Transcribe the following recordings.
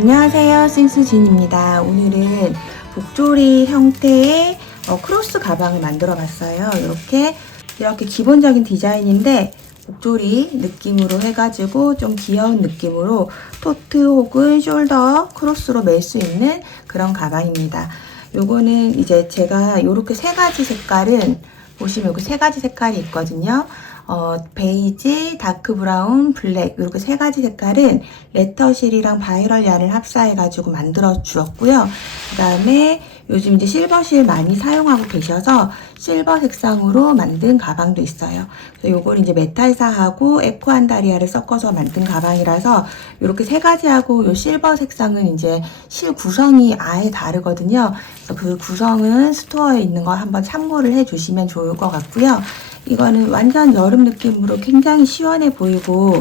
안녕하세요, 싱스진입니다. 오늘은 복조리 형태의 크로스 가방을 만들어 봤어요. 이렇게 기본적인 디자인인데 복조리 느낌으로 해가지고 좀 귀여운 느낌으로 토트 혹은 숄더 크로스로 멜 수 있는 그런 가방입니다. 요거는 이제 제가 이렇게 세 가지 색깔은 보시면 이렇게 세 가지 색깔이 있거든요. 베이지, 다크 브라운, 블랙 이렇게 세 가지 색깔은 레터실이랑 바이럴 yar을 합사해가지고 만들어 주었고요. 그 다음에 요즘 이제 실버실 많이 사용하고 계셔서 실버 색상으로 만든 가방도 있어요. 그래서 요걸 이제 메탈사하고 에코안다리아를 섞어서 만든 가방이라서 이렇게 세 가지하고 요 실버 색상은 이제 실 구성이 아예 다르거든요. 그래서 그 구성은 스토어에 있는 거 한번 참고를 해주시면 좋을 것 같고요. 이거는 완전 여름 느낌으로 굉장히 시원해 보이고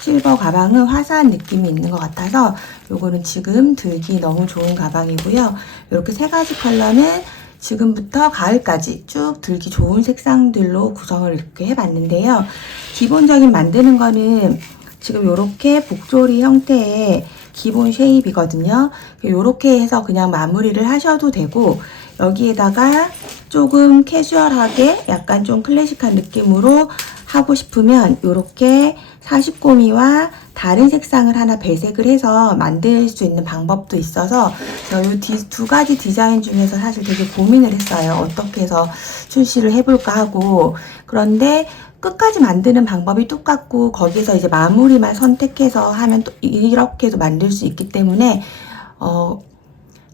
실버 가방은 화사한 느낌이 있는 것 같아서 요거는 지금 들기 너무 좋은 가방이고요. 이렇게 세 가지 컬러는 지금부터 가을까지 쭉 들기 좋은 색상들로 구성을 이렇게 해봤는데요. 기본적인 만드는 거는 지금 이렇게 복조리 형태의 기본 쉐입이거든요. 이렇게 해서 그냥 마무리를 하셔도 되고 여기에다가 조금 캐주얼하게 약간 좀 클래식한 느낌으로 하고 싶으면 이렇게 40고미와 다른 색상을 하나 배색을 해서 만들 수 있는 방법도 있어서 이 두 가지 디자인 중에서 사실 되게 고민을 했어요. 어떻게 해서 출시를 해볼까 하고. 그런데 끝까지 만드는 방법이 똑같고 거기서 이제 마무리만 선택해서 하면 또 이렇게도 만들 수 있기 때문에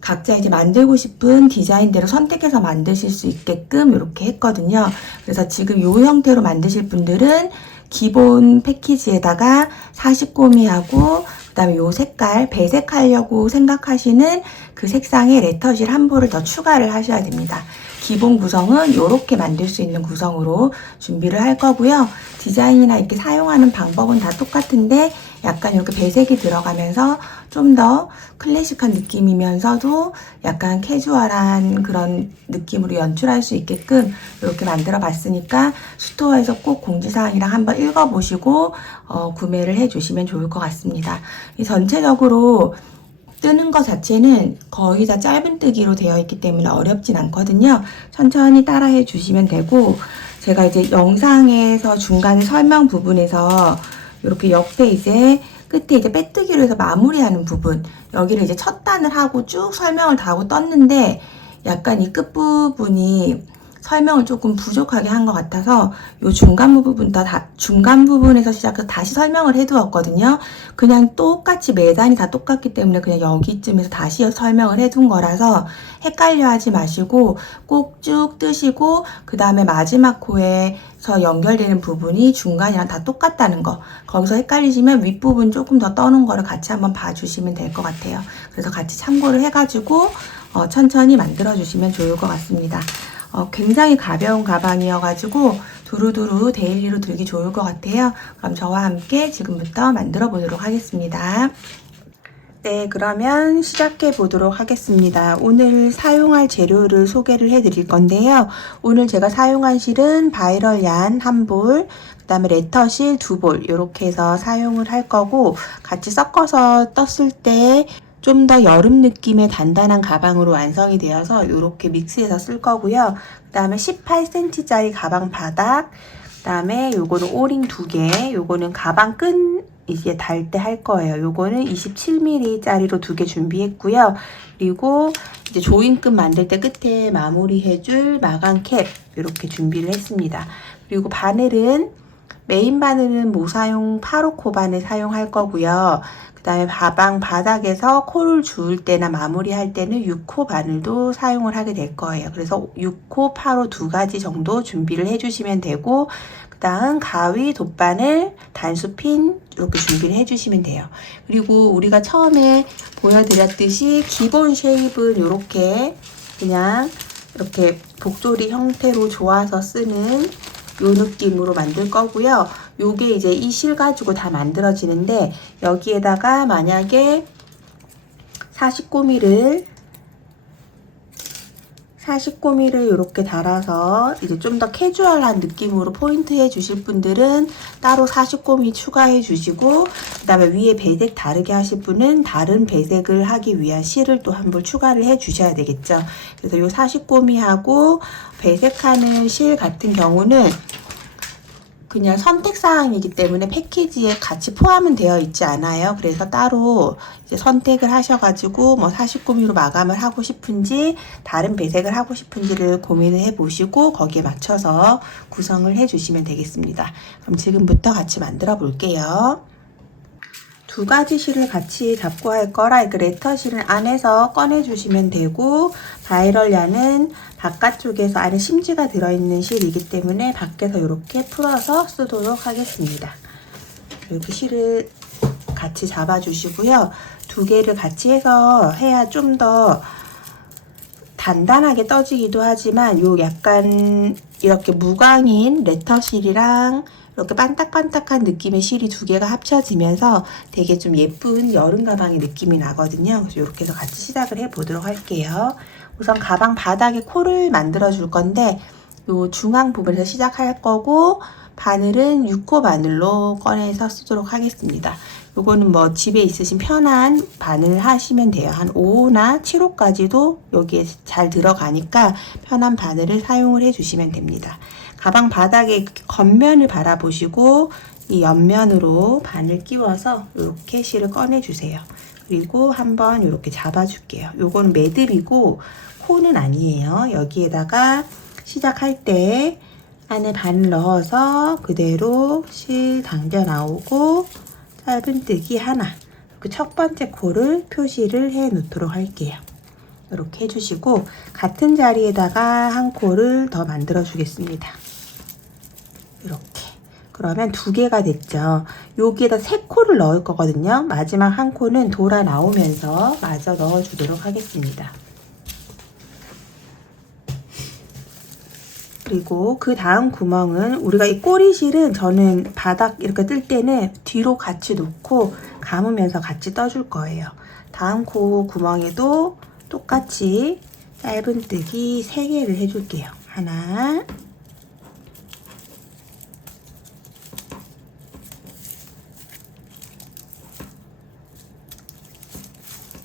각자 이제 만들고 싶은 디자인대로 선택해서 만드실 수 있게끔 이렇게 했거든요. 그래서 지금 이 형태로 만드실 분들은 기본 패키지에다가 40고미하고 그 다음에 이 색깔 배색하려고 생각하시는 그 색상의 레터실 한 볼을 더 추가를 하셔야 됩니다. 기본 구성은 이렇게 만들 수 있는 구성으로 준비를 할 거고요. 디자인이나 이렇게 사용하는 방법은 다 똑같은데 약간 이렇게 배색이 들어가면서 좀 더 클래식한 느낌이면서도 약간 캐주얼한 그런 느낌으로 연출할 수 있게끔 이렇게 만들어 봤으니까 스토어에서 꼭 공지사항이랑 한번 읽어보시고 구매를 해주시면 좋을 것 같습니다. 전체적으로 뜨는 것 자체는 거의 다 짧은뜨기로 되어 있기 때문에 어렵진 않거든요. 천천히 따라해 주시면 되고 제가 이제 영상에서 중간에 설명 부분에서 이렇게 옆에 이제 끝에 이제 빼뜨기로 해서 마무리하는 부분 여기를 이제 첫 단을 하고 쭉 설명을 다 하고 떴는데 약간 이 끝부분이 설명을 조금 부족하게 한 것 같아서 이 중간 부분에서 시작해서 다시 설명을 해두었거든요. 그냥 똑같이 매단이 다 똑같기 때문에 그냥 여기쯤에서 다시 설명을 해둔 거라서 헷갈려 하지 마시고 꼭 쭉 뜨시고 그 다음에 마지막 코에서 연결되는 부분이 중간이랑 다 똑같다는 거 거기서 헷갈리시면 윗부분 조금 더 떠는 거를 같이 한번 봐주시면 될 것 같아요. 그래서 같이 참고를 해가지고 천천히 만들어 주시면 좋을 것 같습니다. 굉장히 가벼운 가방이어가지고 두루두루 데일리로 들기 좋을 것 같아요. 그럼 저와 함께 지금부터 만들어 보도록 하겠습니다. 네, 그러면 시작해 보도록 하겠습니다. 오늘 사용할 재료를 소개를 해 드릴 건데요. 오늘 제가 사용한 실은 바이럴 얀 1볼, 그 다음에 레터실 2볼 이렇게 해서 사용을 할 거고 같이 섞어서 떴을 때 좀 더 여름 느낌의 단단한 가방으로 완성이 되어서 이렇게 믹스해서 쓸 거고요. 그 다음에 18cm짜리 가방 바닥, 그 다음에 요거는 오링 2개, 요거는 가방 끈 이제 달 때 할 거예요. 요거는 27mm짜리로 2개 준비했고요. 그리고 이제 조인끈 만들 때 끝에 마무리해줄 마감 캡 이렇게 준비를 했습니다. 그리고 바늘은 메인 바늘은 모사용 8호코 바늘 사용할 거고요. 그 다음에 가방 바닥에서 코를 주울 때나 마무리할 때는 6호 바늘도 사용을 하게 될 거예요. 그래서 6호, 8호 두 가지 정도 준비를 해주시면 되고 그 다음 가위, 돗바늘, 단수핀 이렇게 준비를 해주시면 돼요. 그리고 우리가 처음에 보여드렸듯이 기본 쉐입은 이렇게 그냥 이렇게 복조리 형태로 조아서 쓰는 요 느낌으로 만들 거고요. 요게 이제 이 실 가지고 다 만들어지는데 여기에다가 만약에 40고미를 40고미를 이렇게 달아서 이제 좀 더 캐주얼한 느낌으로 포인트 해 주실 분들은 따로 40고미 추가해 주시고, 그 다음에 위에 배색 다르게 하실 분은 다른 배색을 하기 위한 실을 또 한 번 추가를 해 주셔야 되겠죠. 그래서 이 40고미하고 배색하는 실 같은 경우는 그냥 선택사항이기 때문에 패키지에 같이 포함은 되어 있지 않아요. 그래서 따로 이제 선택을 하셔가지고 뭐 40고미로 마감을 하고 싶은지 다른 배색을 하고 싶은지를 고민을 해보시고 거기에 맞춰서 구성을 해주시면 되겠습니다. 그럼 지금부터 같이 만들어 볼게요. 두 가지 실을 같이 잡고 할 거라 그 레터 실은 안에서 꺼내 주시면 되고, 바이럴 야는 바깥쪽에서 안에 심지가 들어있는 실이기 때문에 밖에서 이렇게 풀어서 쓰도록 하겠습니다. 이렇게 실을 같이 잡아 주시고요. 두 개를 같이 해서 해야 좀 더 단단하게 떠지기도 하지만 요 약간 이렇게 무광인 레터 실이랑 이렇게 반딱반딱한 느낌의 실이 두 개가 합쳐지면서 되게 좀 예쁜 여름 가방의 느낌이 나거든요. 그래서 이렇게 해서 같이 시작을 해 보도록 할게요. 우선 가방 바닥에 코를 만들어 줄 건데 요 중앙 부분에서 시작할 거고, 바늘은 6호 바늘로 꺼내서 쓰도록 하겠습니다. 요거는 뭐 집에 있으신 편한 바늘 하시면 돼요. 한 5호나 7호까지도 여기에 잘 들어가니까 편한 바늘을 사용을 해 주시면 됩니다. 가방 바닥에 겉면을 바라보시고 이 옆면으로 바늘 끼워서 이렇게 실을 꺼내 주세요. 그리고 한번 이렇게 잡아 줄게요. 요거는 매듭이고 코는 아니에요. 여기에다가 시작할 때 안에 바늘 넣어서 그대로 실 당겨 나오고 짧은뜨기 하나, 그 첫 번째 코를 표시를 해 놓도록 할게요. 이렇게 해주시고 같은 자리에다가 한 코를 더 만들어 주겠습니다. 이렇게. 그러면 두 개가 됐죠. 여기에다 세 코를 넣을 거거든요. 마지막 한 코는 돌아 나오면서 마저 넣어 주도록 하겠습니다. 그리고 그 다음 구멍은 우리가 이 꼬리실은 저는 바닥 이렇게 뜰 때는 뒤로 같이 놓고 감으면서 같이 떠줄 거예요. 다음 코 구멍에도 똑같이 짧은뜨기 3개를 해줄게요. 하나,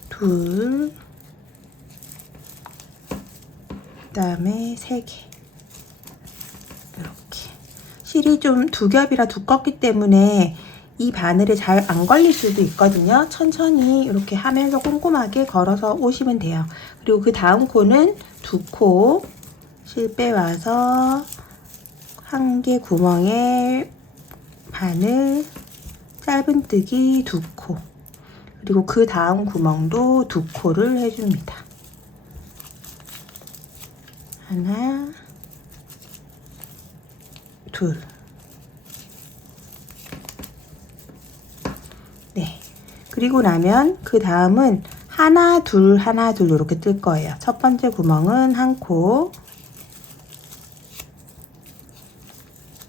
둘, 그 다음에 3개. 이렇게. 실이 좀 두 겹이라 두껍기 때문에 이 바늘에 잘 안 걸릴 수도 있거든요. 천천히 이렇게 하면서 꼼꼼하게 걸어서 오시면 돼요. 그리고 그 다음 코는 2코 실 빼와서 한 개 구멍에 바늘 짧은뜨기 2코, 그리고 그 다음 구멍도 2코를 해줍니다. 하나, 둘. 네. 그리고 나면 그 다음은 하나, 둘, 하나, 둘 이렇게 뜰 거예요. 첫 번째 구멍은 한 코,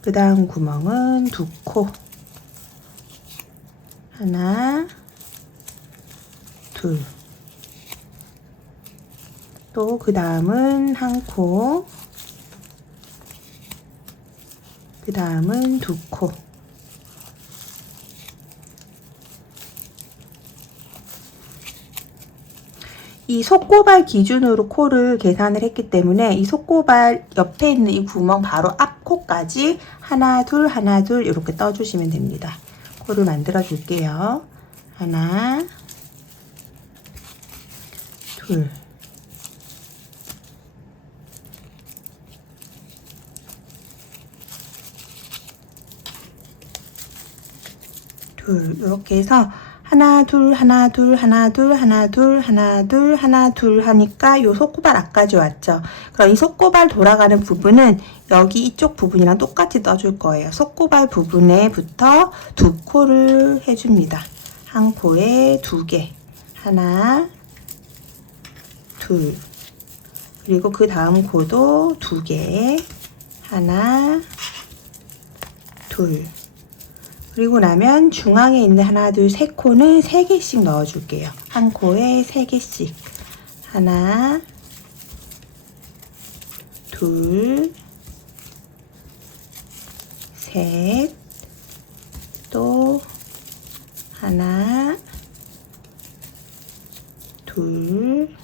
그 다음 구멍은 2코, 하나, 둘, 또 그 다음은 한 코, 그 다음은 2코. 이 속고발 기준으로 코를 계산을 했기 때문에 이 속고발 옆에 있는 이 구멍 바로 앞 코까지 하나, 둘, 하나, 둘 이렇게 떠주시면 됩니다. 코를 만들어 줄게요. 하나, 둘, 둘, 이렇게 해서 하나, 둘, 하나, 둘, 하나, 둘, 하나, 둘, 하나, 둘, 하나, 둘 하니까 요 속고발 앞까지 왔죠. 그럼 이 속고발 돌아가는 부분은 여기 이쪽 부분이랑 똑같이 떠줄 거예요. 속고발 부분에부터 2코를 해줍니다. 한 코에 2개. 하나, 둘. 그리고 그 다음 코도 2개. 하나, 둘. 그리고 나면 중앙에 있는 하나, 둘, 세 코는 3개씩 넣어줄게요. 한 코에 3개씩. 하나, 둘, 셋, 또 하나, 둘,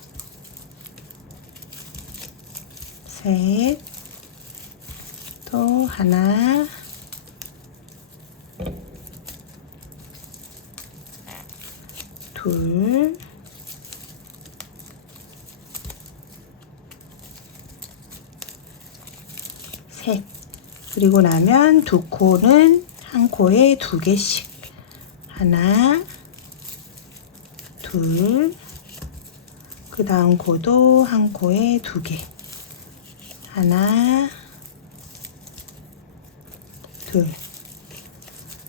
셋, 또 하나, 둘, 셋. 그리고 나면 두 코는 한 코에 2개씩. 하나, 둘, 그 다음 코도 한 코에 2개. 하나, 둘.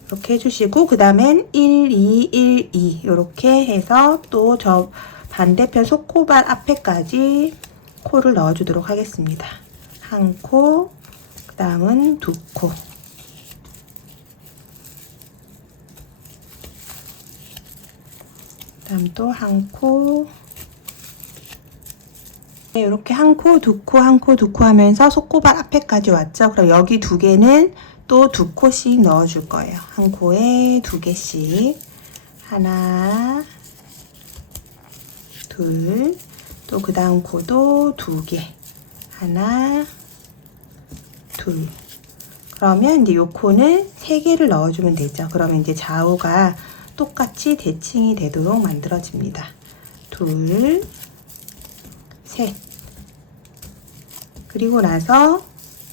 이렇게 해주시고, 그 다음엔 1, 2, 1, 2. 이렇게 해서 또 저 반대편 속코발 앞에까지 코를 넣어주도록 하겠습니다. 한 코, 그 다음은 2코. 그 다음 또 한 코. 네, 이렇게 한 코, 2코, 한 코, 2코 하면서 속코발 앞에까지 왔죠. 그럼 여기 2개는 또 2코씩 넣어줄 거예요. 한 코에 2개씩. 하나, 둘, 또 그 다음 코도 2개. 하나, 둘. 그러면 이제 요 코는 3개를 넣어주면 되죠. 그러면 이제 좌우가 똑같이 대칭이 되도록 만들어집니다. 둘, 셋. 그리고 나서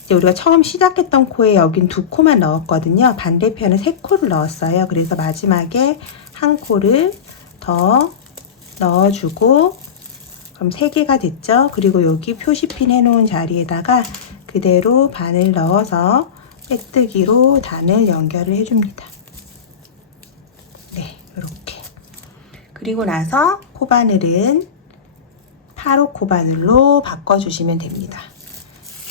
이제 우리가 처음 시작했던 코에 여긴 2코만 넣었거든요. 반대편은 3코를 넣었어요. 그래서 마지막에 한 코를 더 넣어주고, 그럼 3개가 됐죠. 그리고 여기 표시핀 해놓은 자리에다가 그대로 바늘 넣어서 빼뜨기로 단을 연결을 해줍니다. 네, 이렇게. 그리고 나서 코바늘은 8호 코바늘로 바꿔주시면 됩니다.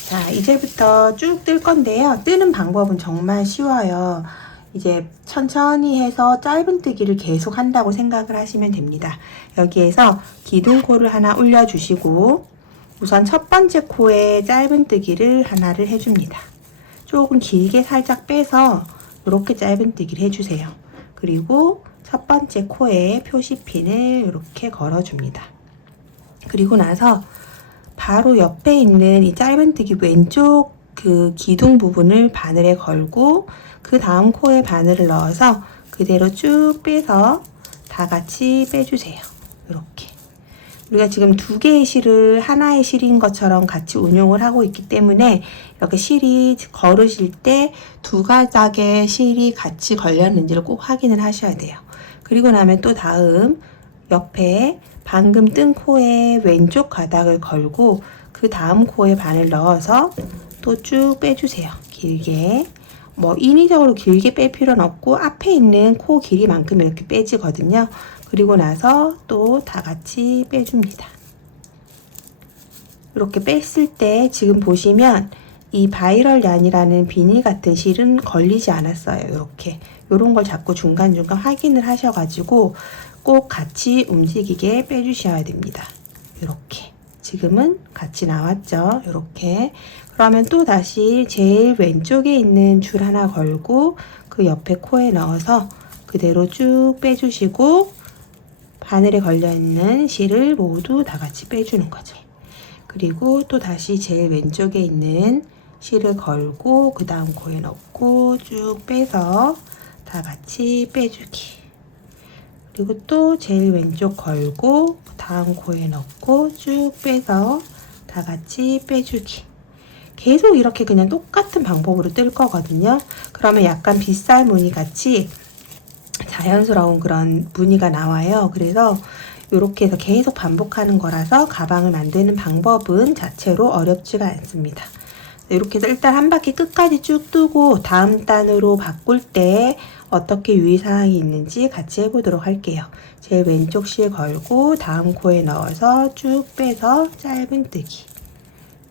자, 이제부터 쭉 뜰 건데요. 뜨는 방법은 정말 쉬워요. 이제 천천히 해서 짧은 뜨기를 계속 한다고 생각을 하시면 됩니다. 여기에서 기둥코를 하나 올려주시고, 우선 첫 번째 코에 짧은 뜨기를 하나를 해줍니다. 조금 길게 살짝 빼서 이렇게 짧은 뜨기를 해주세요. 그리고 첫 번째 코에 표시핀을 이렇게 걸어줍니다. 그리고 나서 바로 옆에 있는 이 짧은뜨기 왼쪽 그 기둥 부분을 바늘에 걸고, 그 다음 코에 바늘을 넣어서 그대로 쭉 빼서 다 같이 빼주세요. 이렇게. 우리가 지금 2개의 실을 하나의 실인 것처럼 같이 운용을 하고 있기 때문에 이렇게 실이 걸으실 때 2가닥의 실이 같이 걸렸는지를 꼭 확인을 하셔야 돼요. 그리고 나면 또 다음 옆에 방금 뜬 코에 왼쪽 가닥을 걸고, 그 다음 코에 바늘 넣어서 또 쭉 빼주세요. 길게. 뭐 인위적으로 길게 뺄 필요는 없고 앞에 있는 코 길이만큼 이렇게 빼지거든요. 그리고 나서 또 다 같이 빼줍니다. 이렇게 뺐을 때 지금 보시면 이 바이럴 얀이라는 비닐 같은 실은 걸리지 않았어요. 이렇게. 이런 걸 자꾸 중간중간 확인을 하셔가지고 꼭 같이 움직이게 빼주셔야 됩니다. 이렇게. 지금은 같이 나왔죠. 이렇게. 그러면 또 다시 제일 왼쪽에 있는 줄 하나 걸고 그 옆에 코에 넣어서 그대로 쭉 빼주시고, 바늘에 걸려있는 실을 모두 다 같이 빼주는 거죠. 그리고 또 다시 제일 왼쪽에 있는 실을 걸고 그 다음 코에 넣고 쭉 빼서 다 같이 빼주기. 그리고 또 제일 왼쪽 걸고 다음 코에 넣고 쭉 빼서 다 같이 빼주기. 계속 이렇게 그냥 똑같은 방법으로 뜰 거거든요. 그러면 약간 빗살 무늬 같이 자연스러운 그런 무늬가 나와요. 그래서 이렇게 해서 계속 반복하는 거라서 가방을 만드는 방법은 자체로 어렵지가 않습니다. 이렇게 해서 일단 한 바퀴 끝까지 쭉 뜨고 다음 단으로 바꿀 때 어떻게 유의사항이 있는지 같이 해보도록 할게요. 제일 왼쪽 실 걸고 다음 코에 넣어서 쭉 빼서 짧은 뜨기.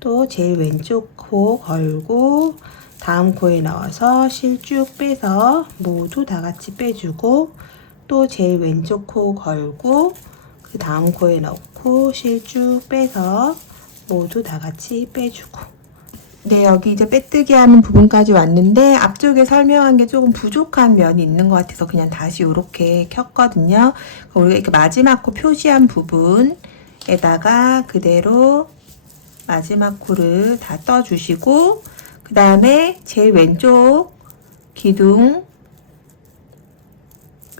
또 제일 왼쪽 코 걸고 다음 코에 넣어서 실 쭉 빼서 모두 다 같이 빼주고, 또 제일 왼쪽 코 걸고 그 다음 코에 넣고 실 쭉 빼서 모두 다 같이 빼주고, 네, 여기 이제 빼뜨기 하는 부분까지 왔는데 앞쪽에 설명한 게 조금 부족한 면이 있는 것 같아서 그냥 다시 이렇게 켰거든요. 우리가 이렇게 마지막 코 표시한 부분에다가 그대로 마지막 코를 다 떠주시고, 그 다음에 제일 왼쪽 기둥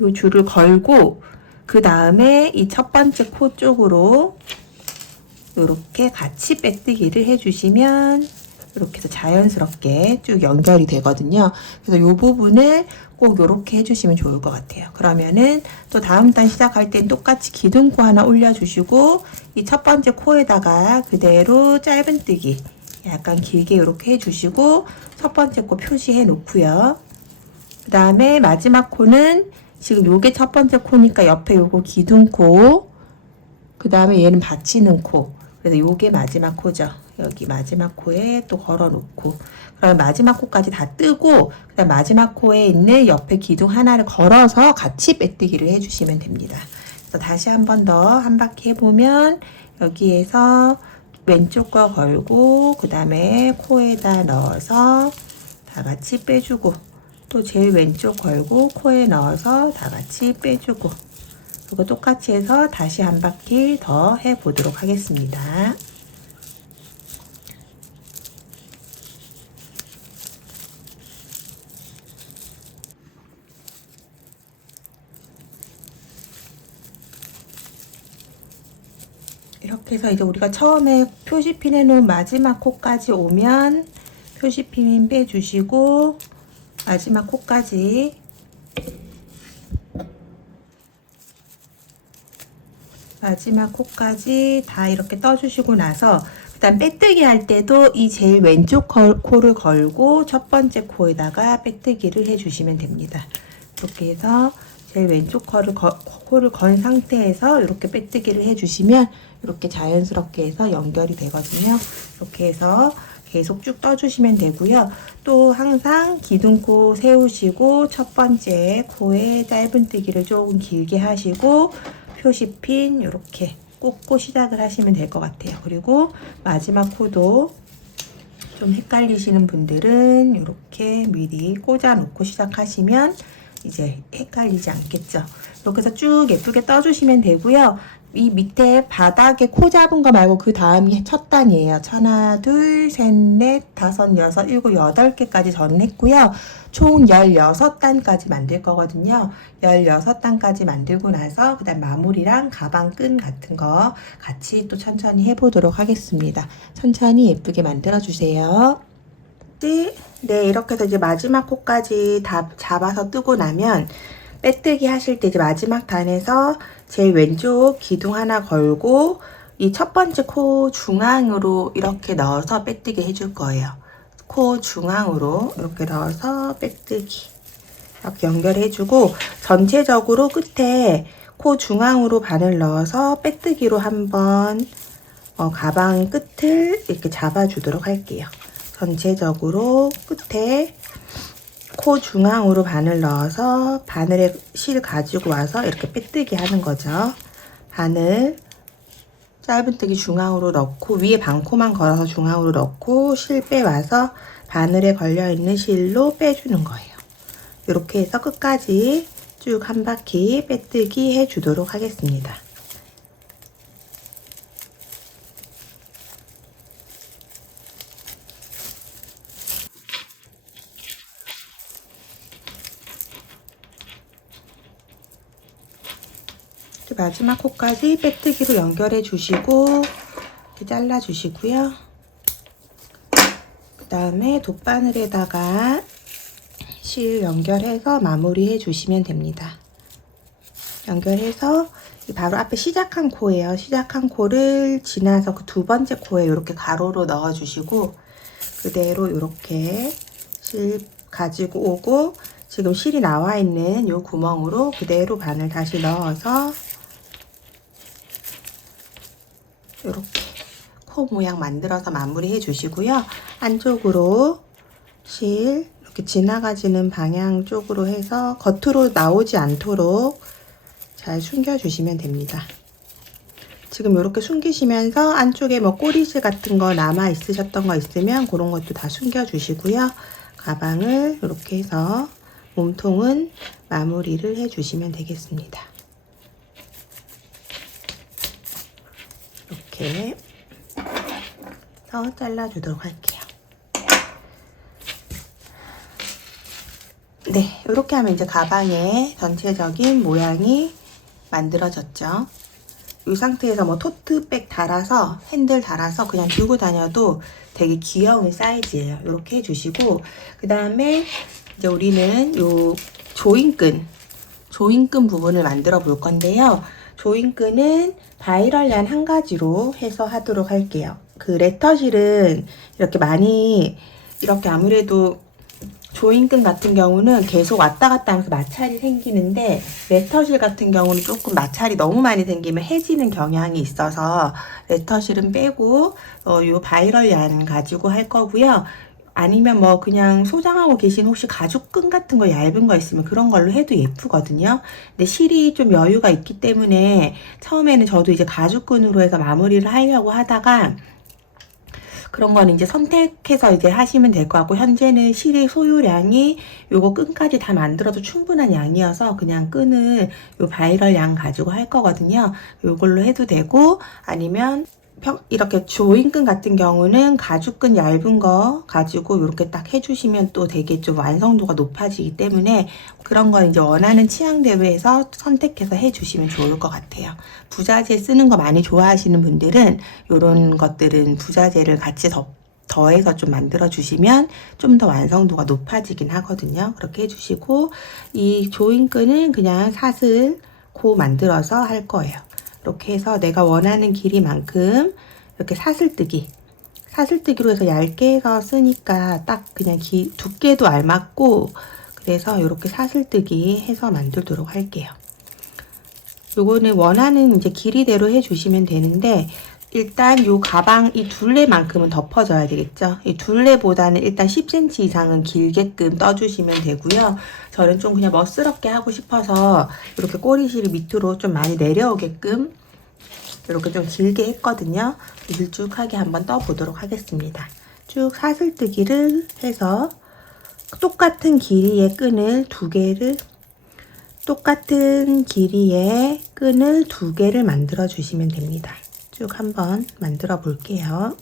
요 줄을 걸고, 그 다음에 이 첫 번째 코 쪽으로 이렇게 같이 빼뜨기를 해주시면 이렇게 해서 자연스럽게 쭉 연결이 되거든요. 그래서 이 부분을 꼭 이렇게 해주시면 좋을 것 같아요. 그러면은 또 다음 단 시작할 땐 똑같이 기둥코 하나 올려주시고, 이 첫 번째 코에다가 그대로 짧은뜨기 약간 길게 이렇게 해주시고, 첫 번째 코 표시해 놓고요. 그 다음에 마지막 코는 지금 요게 첫 번째 코니까 옆에 요거 기둥코, 그 다음에 얘는 받치는 코, 그래서 요게 마지막 코죠. 여기 마지막 코에 또 걸어 놓고, 그러면 마지막 코까지 다 뜨고, 그다음 마지막 코에 있는 옆에 기둥 하나를 걸어서 같이 빼뜨기를 해주시면 됩니다. 그래서 다시 한 번 더 한 바퀴 해보면, 여기에서 왼쪽 거 걸고, 그 다음에 코에다 넣어서 다 같이 빼주고, 또 제일 왼쪽 걸고 코에 넣어서 다 같이 빼주고, 그리고 똑같이 해서 다시 한 바퀴 더 해보도록 하겠습니다. 이렇게 해서 이제 우리가 처음에 표시핀 해놓은 마지막 코까지 오면 표시핀 빼주시고, 마지막 코까지 다 이렇게 떠주시고 나서, 그 다음 빼뜨기 할 때도 이 제일 왼쪽 코를 걸고 첫 번째 코에다가 빼뜨기를 해주시면 됩니다. 이렇게 해서 제일 왼쪽 코를 건 상태에서 이렇게 빼뜨기를 해주시면 이렇게 자연스럽게 해서 연결이 되거든요. 이렇게 해서 계속 쭉 떠주시면 되고요. 또 항상 기둥코 세우시고 첫 번째 코에 짧은뜨기를 조금 길게 하시고 표시핀 이렇게 꽂고 시작을 하시면 될 것 같아요. 그리고 마지막 코도 좀 헷갈리시는 분들은 이렇게 미리 꽂아 놓고 시작하시면 이제 헷갈리지 않겠죠. 이렇게 해서 쭉 예쁘게 떠주시면 되고요. 이 밑에 바닥에 코 잡은 거 말고 그 다음이 첫 단이에요. 하나, 둘, 셋, 넷, 다섯, 여섯, 일곱, 여덟 개까지 저는 했고요. 총 16단까지 만들 거거든요. 16단까지 만들고 나서 그 다음 마무리랑 가방 끈 같은 거 같이 또 천천히 해보도록 하겠습니다. 천천히 예쁘게 만들어 주세요. 네, 이렇게 해서 이제 마지막 코까지 다 잡아서 뜨고 나면 빼뜨기 하실 때 이제 마지막 단에서 제일 왼쪽 기둥 하나 걸고 이 첫 번째 코 중앙으로 이렇게 넣어서 빼뜨기 해줄 거예요. 코 중앙으로 이렇게 넣어서 빼뜨기 이렇게 연결해주고, 전체적으로 끝에 코 중앙으로 바늘 넣어서 빼뜨기로 한번 가방 끝을 이렇게 잡아주도록 할게요. 전체적으로 끝에 코 중앙으로 바늘 넣어서 바늘에 실 가지고 와서 이렇게 빼뜨기 하는 거죠. 바늘 짧은뜨기 중앙으로 넣고 위에 반코만 걸어서 중앙으로 넣고 실 빼와서 바늘에 걸려있는 실로 빼주는 거예요. 이렇게 해서 끝까지 쭉 한 바퀴 빼뜨기 해주도록 하겠습니다. 마지막 코까지 빼뜨기로 연결해 주시고 이렇게 잘라 주시고요. 그 다음에 돗바늘에다가 실 연결해서 마무리해 주시면 됩니다. 연결해서 바로 앞에 시작한 코예요. 시작한 코를 지나서 그 두 번째 코에 이렇게 가로로 넣어 주시고 그대로 이렇게 실 가지고 오고, 지금 실이 나와 있는 이 구멍으로 그대로 바늘 다시 넣어서 이렇게 코 모양 만들어서 마무리 해 주시고요. 안쪽으로 실 이렇게 지나가지는 방향 쪽으로 해서 겉으로 나오지 않도록 잘 숨겨 주시면 됩니다. 지금 이렇게 숨기시면서 안쪽에 뭐 꼬리실 같은 거 남아 있으셨던 거 있으면 그런 것도 다 숨겨 주시고요. 가방을 이렇게 해서 몸통은 마무리를 해 주시면 되겠습니다. 이렇게 해서 잘라 주도록 할게요. 네, 이렇게 하면 이제 가방의 전체적인 모양이 만들어졌죠. 이 상태에서 뭐 토트백 달아서 핸들 달아서 그냥 들고 다녀도 되게 귀여운 사이즈예요. 이렇게 해주시고, 그 다음에 이제 우리는 요 조인끈 부분을 만들어 볼 건데요. 조인끈은 바이럴얀 한 가지로 해서 하도록 할게요. 그 레터실은 이렇게 많이 이렇게 아무래도 조인끈 같은 경우는 계속 왔다 갔다 하면서 마찰이 생기는데, 레터실 같은 경우는 조금 마찰이 너무 많이 생기면 해지는 경향이 있어서 레터실은 빼고 요 바이럴얀 가지고 할 거고요. 아니면 뭐 그냥 소장하고 계신 혹시 가죽끈 같은 거 얇은 거 있으면 그런 걸로 해도 예쁘거든요. 근데 실이 좀 여유가 있기 때문에 처음에는 저도 이제 가죽끈으로 해서 마무리를 하려고 하다가, 그런 거는 이제 선택해서 이제 하시면 될 것 같고, 현재는 실의 소요량이 요거 끈까지 다 만들어도 충분한 양이어서 그냥 끈을 요 바이럴 양 가지고 할 거거든요. 요걸로 해도 되고, 아니면 이렇게 조인끈 같은 경우는 가죽끈 얇은 거 가지고 이렇게 딱 해주시면 또 되게 좀 완성도가 높아지기 때문에, 그런 건 이제 원하는 취향대로 해서 선택해서 해주시면 좋을 것 같아요. 부자재 쓰는 거 많이 좋아하시는 분들은 이런 것들은 부자재를 같이 더해서 좀 만들어 주시면 좀 더 완성도가 높아지긴 하거든요. 그렇게 해주시고, 이 조인끈은 그냥 사슬 고 만들어서 할 거예요. 이렇게 해서 내가 원하는 길이만큼 이렇게 사슬뜨기로 해서 얇게 해서 쓰니까 딱 그냥 두께도 알맞고, 그래서 이렇게 사슬뜨기 해서 만들도록 할게요. 요거는 원하는 이제 길이대로 해주시면 되는데, 일단 요 가방 이 둘레만큼은 덮어줘야 되겠죠. 이 둘레보다는 일단 10cm 이상은 길게끔 떠주시면 되고요. 저는 좀 그냥 멋스럽게 하고 싶어서 이렇게 꼬리실이 밑으로 좀 많이 내려오게끔 이렇게 좀 길게 했거든요. 길쭉하게 한번 떠보도록 하겠습니다. 쭉 사슬뜨기를 해서 똑같은 길이의 끈을 두 개를 만들어 주시면 됩니다. 쭉 한번 만들어 볼게요.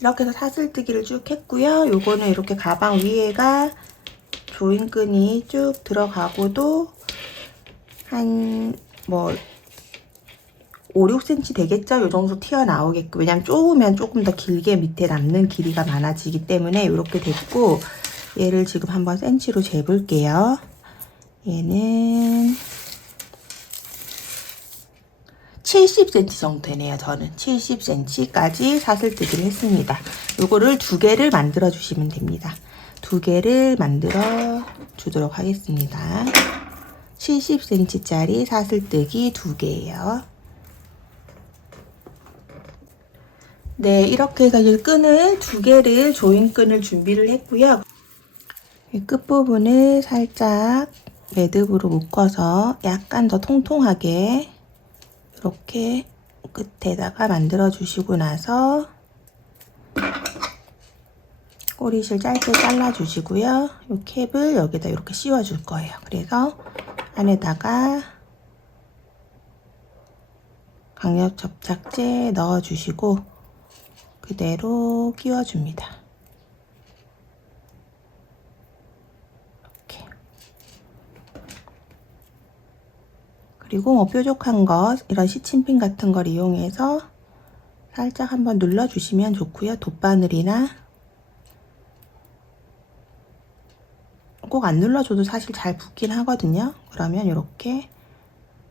이렇게 해서 사슬뜨기를 쭉 했고요. 요거는 이렇게 가방 위에가 조인끈이 쭉 들어가고도 한 뭐 5, 6cm 되겠죠? 요 정도 튀어나오게끔. 왜냐면 좁으면 조금 더 길게 밑에 남는 길이가 많아지기 때문에 이렇게 됐고, 얘를 지금 한번 센치로 재볼게요. 얘는 70cm 정도 되네요. 저는 70cm까지 사슬뜨기를 했습니다. 요거를 두 개를 만들어 주시면 됩니다. 두 개를 만들어 주도록 하겠습니다. 70cm짜리 사슬뜨기 두 개예요. 네, 이렇게 해서 이 끈을 두 개를 조인끈을 준비를 했고요. 이 끝부분을 살짝 매듭으로 묶어서 약간 더 통통하게 이렇게 끝에다가 만들어 주시고 나서 꼬리실 짧게 잘라 주시고요. 이 캡을 여기다 이렇게 씌워 줄 거예요. 그래서 안에다가 강력 접착제 넣어 주시고 그대로 끼워 줍니다. 이렇게. 그리고 뭐 뾰족한 거, 이런 시침핀 같은 걸 이용해서 살짝 한번 눌러 주시면 좋고요. 돗바늘이나 꼭 안 눌러줘도 사실 잘 붙긴 하거든요. 그러면 이렇게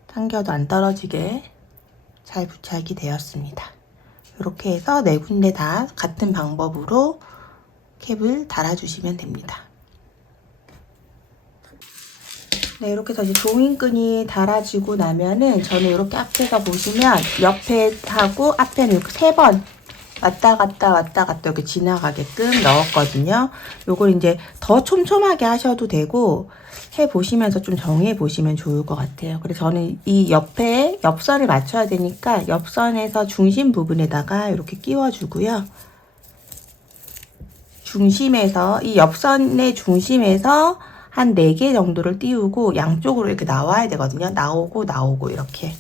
당겨도 안 떨어지게 잘 부착이 되었습니다. 이렇게 해서 네 군데 다 같은 방법으로 캡을 달아주시면 됩니다. 네, 이렇게 해서 이제 조인끈이 달아지고 나면은 저는 이렇게 앞에서 보시면 옆에 하고 앞에는 이렇게 3번 왔다 갔다 이렇게 지나가게끔 넣었거든요. 요걸 이제 더 촘촘하게 하셔도 되고 해보시면서 좀 정해보시면 좋을 것 같아요. 그래서 저는 이 옆에 옆선을 맞춰야 되니까 옆선에서 중심 부분에다가 이렇게 끼워주고요. 중심에서 이 옆선의 중심에서 한 4개 정도를 띄우고 양쪽으로 이렇게 나와야 되거든요. 나오고 이렇게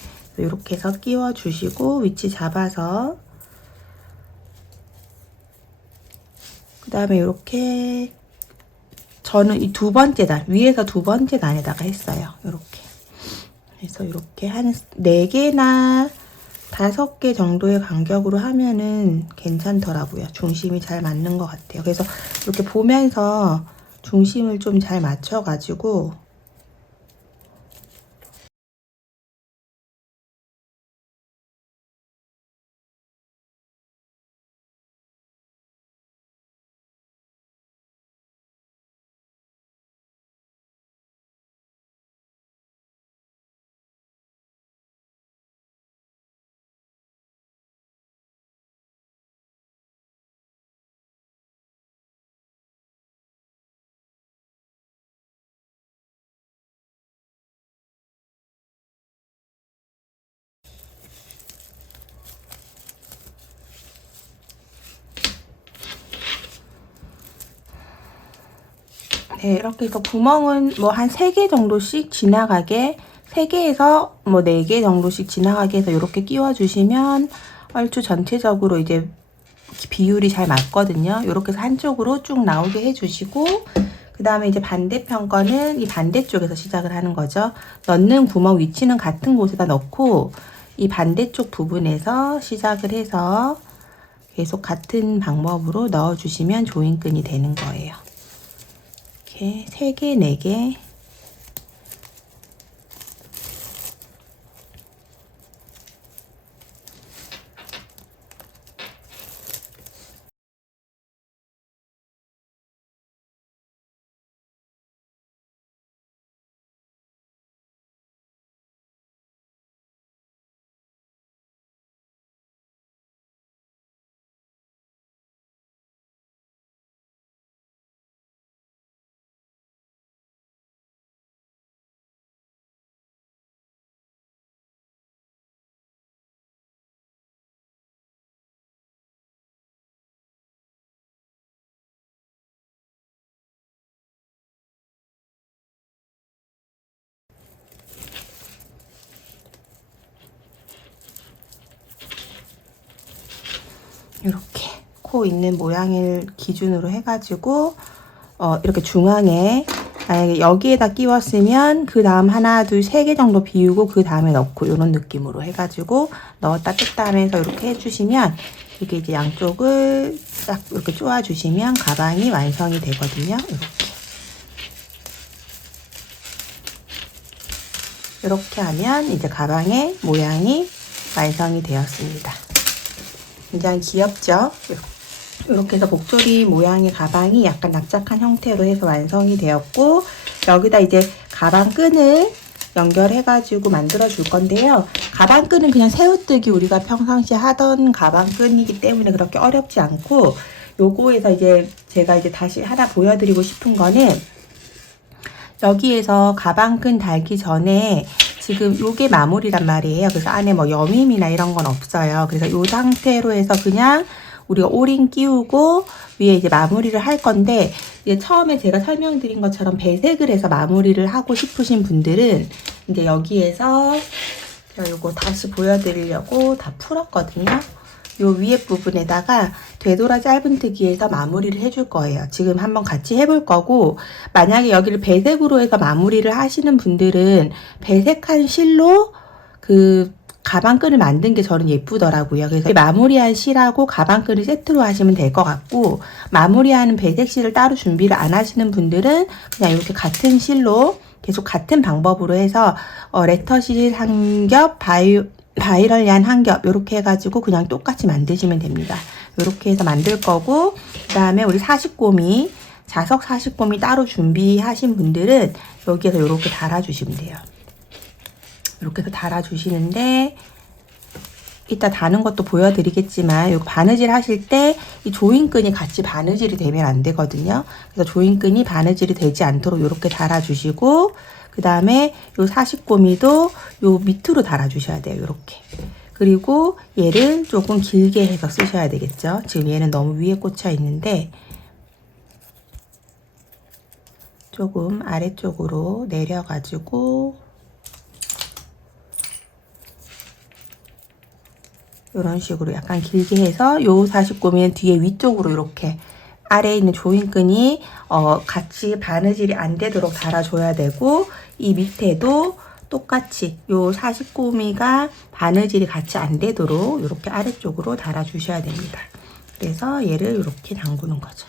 해서 끼워주시고 위치 잡아서 그 다음에 이렇게 저는 이 2번째 단 위에서 2번째 단에다가 했어요. 이렇게 그래서 이렇게 한 4개나 5개 정도의 간격으로 하면은 괜찮더라고요. 중심이 잘 맞는 것 같아요. 그래서 이렇게 보면서 중심을 좀 잘 맞춰가지고 네, 이렇게 해서 구멍은 뭐 한 3개 정도씩 지나가게 3개에서 뭐 4개 정도씩 지나가게 해서 이렇게 끼워주시면 얼추 전체적으로 이제 비율이 잘 맞거든요. 이렇게 해서 한쪽으로 쭉 나오게 해주시고 그 다음에 이제 반대편 거는 이 반대쪽에서 시작을 하는 거죠. 넣는 구멍 위치는 같은 곳에다 넣고 이 반대쪽 부분에서 시작을 해서 계속 같은 방법으로 넣어주시면 조인끈이 되는 거예요. 이렇게 3개, 4개 이렇게 코 있는 모양을 기준으로 해가지고 이렇게 중앙에 만약에 여기에다 끼웠으면 그 다음 하나, 둘, 3개 정도 비우고 그 다음에 넣고 이런 느낌으로 해가지고 넣었다 뺐다 하면서 이렇게 해주시면 이게 이제 양쪽을 딱 이렇게 쪼아주시면 가방이 완성이 되거든요. 이렇게 하면 이제 가방의 모양이 완성이 되었습니다. 굉장히 귀엽죠? 이렇게 해서 복조리 모양의 가방이 약간 납작한 형태로 해서 완성이 되었고 여기다 이제 가방 끈을 연결해가지고 만들어 줄 건데요. 가방 끈은 그냥 새우뜨기 우리가 평상시에 하던 가방 끈이기 때문에 그렇게 어렵지 않고 요거에서 이제 제가 이제 다시 하나 보여드리고 싶은 거는 여기에서 가방 끈 달기 전에 지금 요게 마무리란 말이에요. 그래서 안에 뭐 여밈이나 이런 건 없어요. 그래서 요 상태로 해서 그냥 우리가 오링 끼우고 위에 이제 마무리를 할 건데 이제 처음에 제가 설명드린 것처럼 배색을 해서 마무리를 하고 싶으신 분들은 이제 여기에서 제가 요거 다시 보여드리려고 다 풀었거든요. 요 위에 부분에다가 되돌아 짧은뜨기에서 마무리를 해줄 거예요. 지금 한번 같이 해볼 거고 만약에 여기를 배색으로 해서 마무리를 하시는 분들은 배색한 실로 그 가방끈을 만든 게 저는 예쁘더라고요. 그래서 마무리한 실하고 가방끈을 세트로 하시면 될 것 같고 마무리하는 배색 실을 따로 준비를 안 하시는 분들은 그냥 이렇게 같은 실로 계속 같은 방법으로 해서 레터실 한 겹, 바이럴리한 한 겹 이렇게 해가지고 그냥 똑같이 만드시면 됩니다. 이렇게 해서 만들 거고 그 다음에 우리 40곰이 자석 40곰이 따로 준비하신 분들은 여기에서 이렇게 달아주시면 돼요. 이렇게 해서 달아주시는데 이따 다는 것도 보여드리겠지만 요 바느질 하실 때 이 조인끈이 같이 바느질이 되면 안 되거든요. 그래서 조인끈이 바느질이 되지 않도록 이렇게 달아주시고, 그 다음에 요 40고미도 요 밑으로 달아주셔야 돼요. 이렇게. 그리고 얘를 조금 길게 해서 쓰셔야 되겠죠. 지금 얘는 너무 위에 꽂혀 있는데 조금 아래쪽으로 내려가지고 이런 식으로 약간 길게 해서 요 40고미는 뒤에 위쪽으로 이렇게 아래에 있는 조인끈이 같이 바느질이 안 되도록 달아줘야 되고, 이 밑에도 똑같이 요 40고미가 바느질이 같이 안 되도록 이렇게 아래쪽으로 달아주셔야 됩니다. 그래서 얘를 이렇게 담그는 거죠.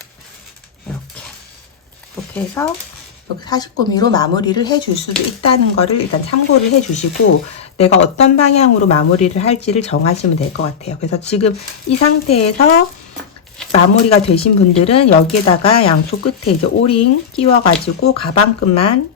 이렇게 해서 여기 40고미로 마무리를 해줄 수도 있다는 거를 일단 참고를 해주시고, 내가 어떤 방향으로 마무리를 할지를 정하시면 될 것 같아요. 그래서 지금 이 상태에서 마무리가 되신 분들은 여기에다가 양쪽 끝에 이제 오링 끼워가지고 가방끈만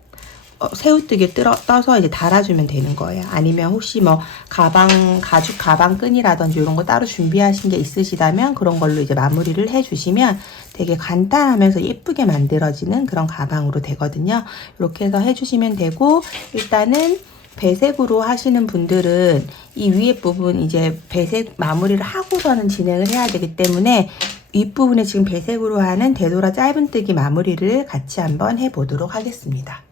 새우뜨기 떠서 이제 달아주면 되는 거예요. 아니면 혹시 뭐 가죽 가방끈이라든지 이런 거 따로 준비하신 게 있으시다면 그런 걸로 이제 마무리를 해주시면 되게 간단하면서 예쁘게 만들어지는 그런 가방으로 되거든요. 이렇게 해서 해주시면 되고, 일단은 배색으로 하시는 분들은 이 위에 부분 이제 배색 마무리를 하고서는 진행을 해야 되기 때문에 윗부분에 지금 배색으로 하는 되돌아 짧은뜨기 마무리를 같이 한번 해보도록 하겠습니다.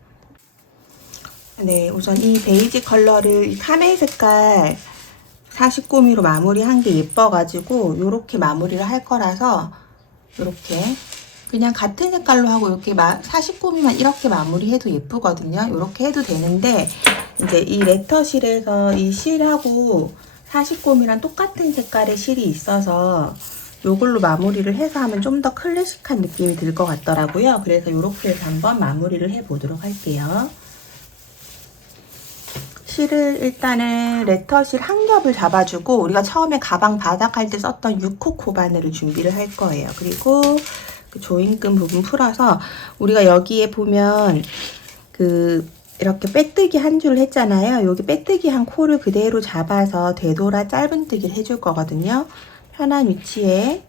네, 우선 이 베이지 컬러를 카멜 색깔 40고미로 마무리한 게 예뻐가지고 이렇게 마무리를 할 거라서 이렇게 그냥 같은 색깔로 하고 이렇게 40고미만 이렇게 마무리해도 예쁘거든요. 이렇게 해도 되는데 이제 이 레터실에서 이 실하고 40고미랑 똑같은 색깔의 실이 있어서 이걸로 마무리를 해서 하면 좀 더 클래식한 느낌이 들 것 같더라고요. 그래서 이렇게 해서 한번 마무리를 해보도록 할게요. 실을 일단은 레터실 한 겹을 잡아주고, 우리가 처음에 가방 바닥 할 때 썼던 6호 코바늘을 준비를 할 거예요. 그리고 그 조인끈 부분 풀어서 우리가 여기에 보면 이렇게 빼뜨기 한 줄 했잖아요. 여기 빼뜨기 한 코를 그대로 잡아서 되돌아 짧은뜨기를 해줄 거거든요. 편한 위치에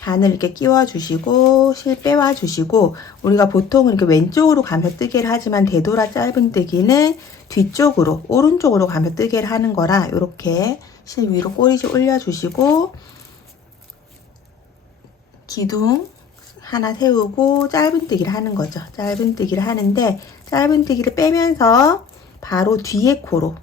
바늘 이렇게 끼워주시고 실 빼와주시고, 우리가 보통은 이렇게 왼쪽으로 감춰뜨기를 하지만 되돌아 짧은뜨기는 뒤쪽으로 오른쪽으로 감춰뜨기를 하는 거라 이렇게 실 위로 꼬리실 올려주시고 기둥 하나 세우고 짧은뜨기를 하는 거죠. 짧은뜨기를 하는데 짧은뜨기를 빼면서 바로 뒤에 코로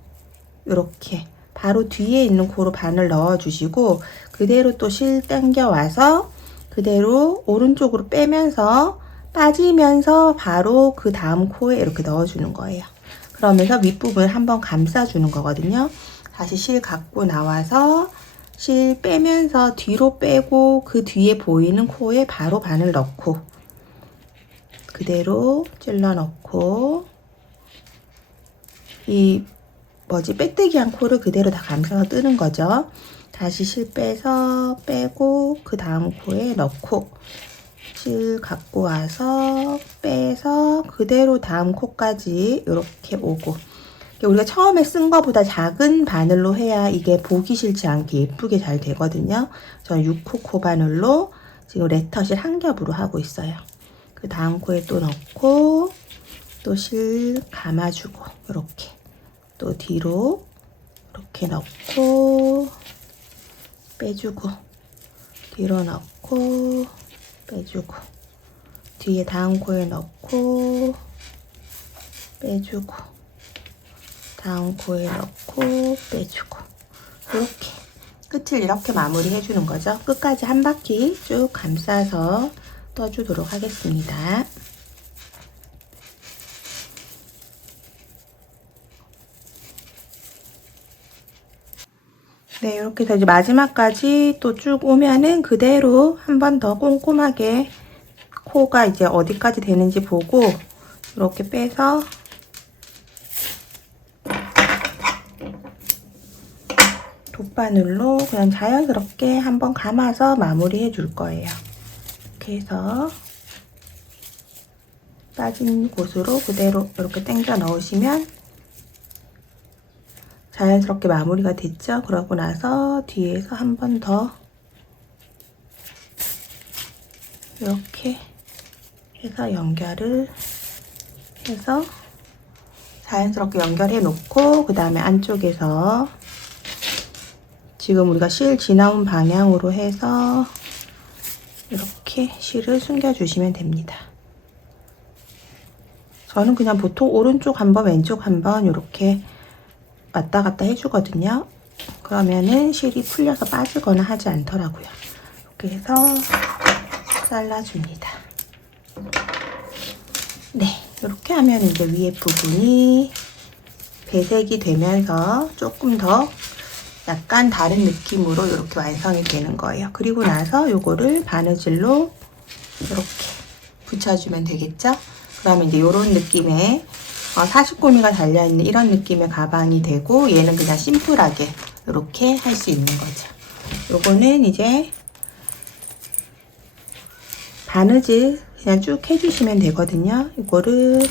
이렇게 바로 뒤에 있는 코로 바늘 넣어주시고, 그대로 또 실 당겨와서 그대로 오른쪽으로 빼면서 빠지면서 바로 그 다음 코에 이렇게 넣어주는 거예요. 그러면서 윗부분을 한번 감싸주는 거거든요. 다시 실 갖고 나와서 실 빼면서 뒤로 빼고 그 뒤에 보이는 코에 바로 바늘 넣고 그대로 찔러 넣고, 이 빼뜨기 한 코를 그대로 다 감싸서 뜨는 거죠. 다시 실 빼서 빼고 그 다음 코에 넣고 실 갖고 와서 빼서 그대로 다음 코까지 이렇게 오고, 우리가 처음에 쓴 거보다 작은 바늘로 해야 이게 보기 싫지 않게 예쁘게 잘 되거든요. 저는 6호 코 바늘로 지금 레터실 한 겹으로 하고 있어요. 그 다음 코에 또 넣고 또 실 감아주고 이렇게 또 뒤로 이렇게 넣고 빼주고 뒤로 넣고 빼주고 뒤에 다음 코에 넣고 빼주고 다음 코에 넣고 빼주고, 이렇게 끝을 이렇게 마무리 해주는 거죠. 끝까지 한 바퀴 쭉 감싸서 떠주도록 하겠습니다. 네, 이렇게 해서 이제 마지막까지 또 쭉 오면은 그대로 한 번 더 꼼꼼하게 코가 이제 어디까지 되는지 보고 이렇게 빼서 돗바늘로 그냥 자연스럽게 한번 감아서 마무리해 줄 거예요. 이렇게 해서 빠진 곳으로 그대로 이렇게 당겨 넣으시면 자연스럽게 마무리가 됐죠? 그러고 나서 뒤에서 한 번 더 이렇게 해서 연결을 해서 자연스럽게 연결해 놓고, 그 다음에 안쪽에서 지금 우리가 실 지나온 방향으로 해서 이렇게 실을 숨겨 주시면 됩니다. 저는 그냥 보통 오른쪽 한번 왼쪽 한번 이렇게 왔다 갔다 해주거든요. 그러면은 실이 풀려서 빠지거나 하지 않더라고요. 이렇게 해서 잘라줍니다. 네, 이렇게 하면 이제 위에 부분이 배색이 되면서 조금 더 약간 다른 느낌으로 이렇게 완성이 되는 거예요. 그리고 나서 요거를 바느질로 이렇게 붙여주면 되겠죠? 그러면 이제 이런 느낌의 40고미가 달려있는 이런 느낌의 가방이 되고, 얘는 그냥 심플하게 이렇게 할 수 있는 거죠. 요거는 이제 바느질 그냥 쭉 해주시면 되거든요. 이거를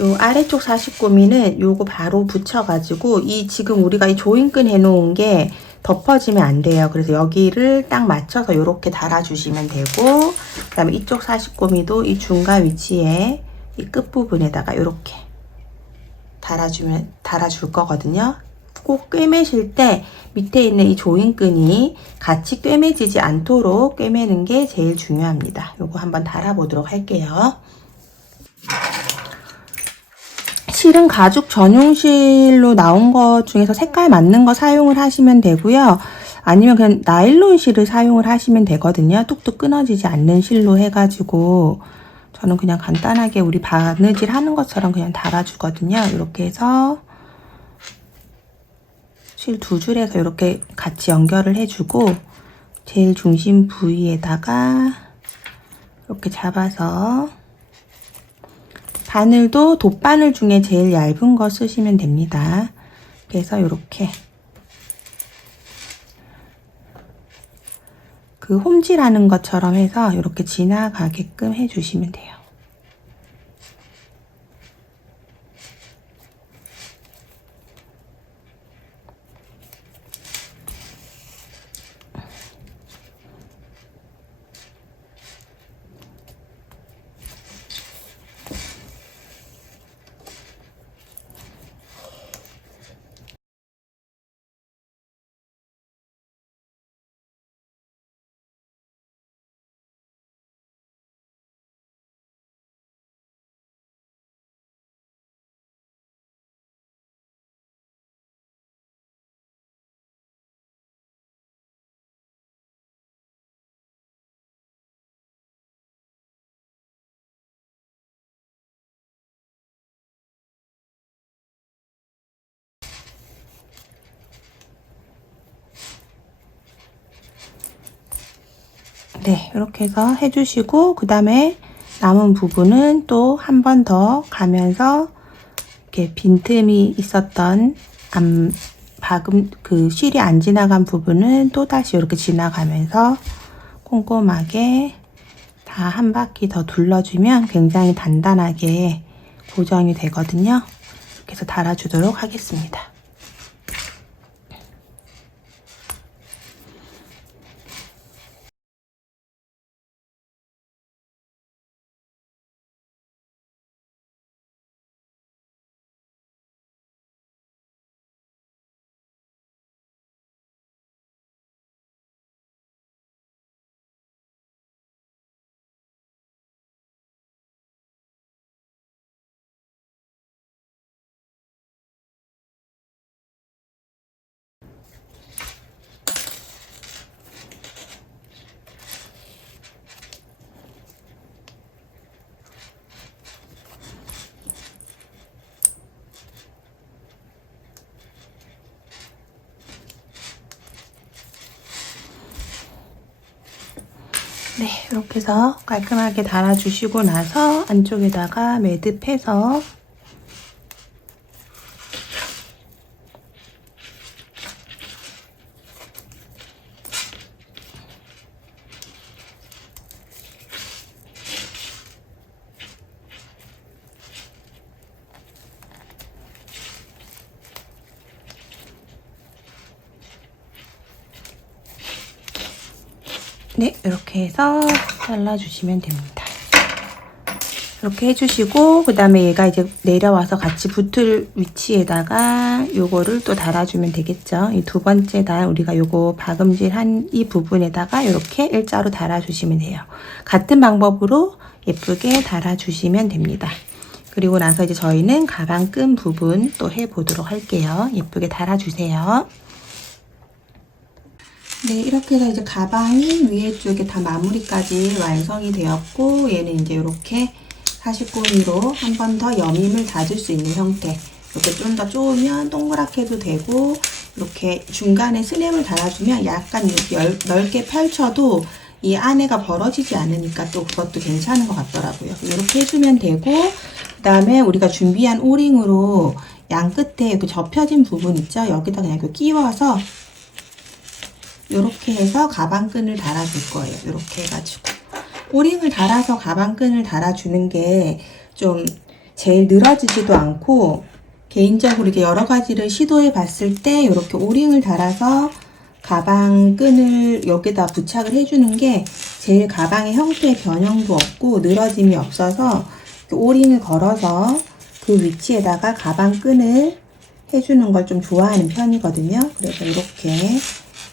요 아래쪽 40고미는 요거 바로 붙여가지고, 지금 우리가 이 조인끈 해놓은 게 덮어지면 안 돼요. 그래서 여기를 딱 맞춰서 이렇게 달아주시면 되고, 그 다음에 이쪽 40고미도 이 중간 위치에 이 끝부분에다가 이렇게 달아줄 거거든요. 꼭 꿰매실 때 밑에 있는 이 조인끈이 같이 꿰매지지 않도록 꿰매는 게 제일 중요합니다. 요거 한번 달아보도록 할게요. 실은 가죽 전용 실로 나온 것 중에서 색깔 맞는 거 사용을 하시면 되고요. 아니면 그냥 나일론 실을 사용을 하시면 되거든요. 뚝뚝 끊어지지 않는 실로 해가지고 저는 그냥 간단하게 우리 바느질 하는 것처럼 그냥 달아주거든요. 이렇게 해서 실 두 줄에서 이렇게 같이 연결을 해주고, 제일 중심 부위에다가 이렇게 잡아서, 바늘도 돗바늘 중에 제일 얇은 거 쓰시면 됩니다. 그래서 이렇게 그 홈질하는 것처럼 해서 이렇게 지나가게끔 해주시면 돼요. 네, 이렇게 해서 해주시고, 그 다음에 남은 부분은 또 한 번 더 가면서 이렇게 빈틈이 있었던 그 실이 안 지나간 부분은 또 다시 이렇게 지나가면서 꼼꼼하게 다 한 바퀴 더 둘러주면 굉장히 단단하게 고정이 되거든요. 그래서 달아주도록 하겠습니다. 네, 이렇게 해서 깔끔하게 달아주시고 나서 안쪽에다가 매듭해서 네, 이렇게 해서 잘라주시면 됩니다. 이렇게 해주시고 그 다음에 얘가 이제 내려와서 같이 붙을 위치에다가 요거를 또 달아주면 되겠죠. 이 두 번째 달 우리가 요거 박음질 한 이 부분에다가 이렇게 일자로 달아주시면 돼요. 같은 방법으로 예쁘게 달아주시면 됩니다. 그리고 나서 이제 저희는 가방 끈 부분 또 해보도록 할게요. 예쁘게 달아주세요. 네, 이렇게 해서 이제 가방이 위에 쪽에 다 마무리까지 완성이 되었고 얘는 이제 이렇게 40고미로 한 번 더 여밈을 닫을 수 있는 형태. 이렇게 좀 더 쪼으면 동그랗게 해도 되고 이렇게 중간에 스냅을 달아주면 약간 이렇게 넓게 펼쳐도 이 안에가 벌어지지 않으니까 또 그것도 괜찮은 것 같더라고요. 이렇게 해주면 되고 그 다음에 우리가 준비한 오링으로 양 끝에 이렇게 접혀진 부분 있죠? 여기다 그냥 이렇게 끼워서 이렇게 해서 가방끈을 달아줄 거예요. 이렇게 해가지고 오링을 달아서 가방끈을 달아주는 게 좀 제일 늘어지지도 않고 개인적으로 이렇게 여러 가지를 시도해 봤을 때 이렇게 오링을 달아서 가방끈을 여기다 부착을 해주는 게 제일 가방의 형태의 변형도 없고 늘어짐이 없어서 오링을 걸어서 그 위치에다가 가방끈을 해주는 걸 좀 좋아하는 편이거든요. 그래서 이렇게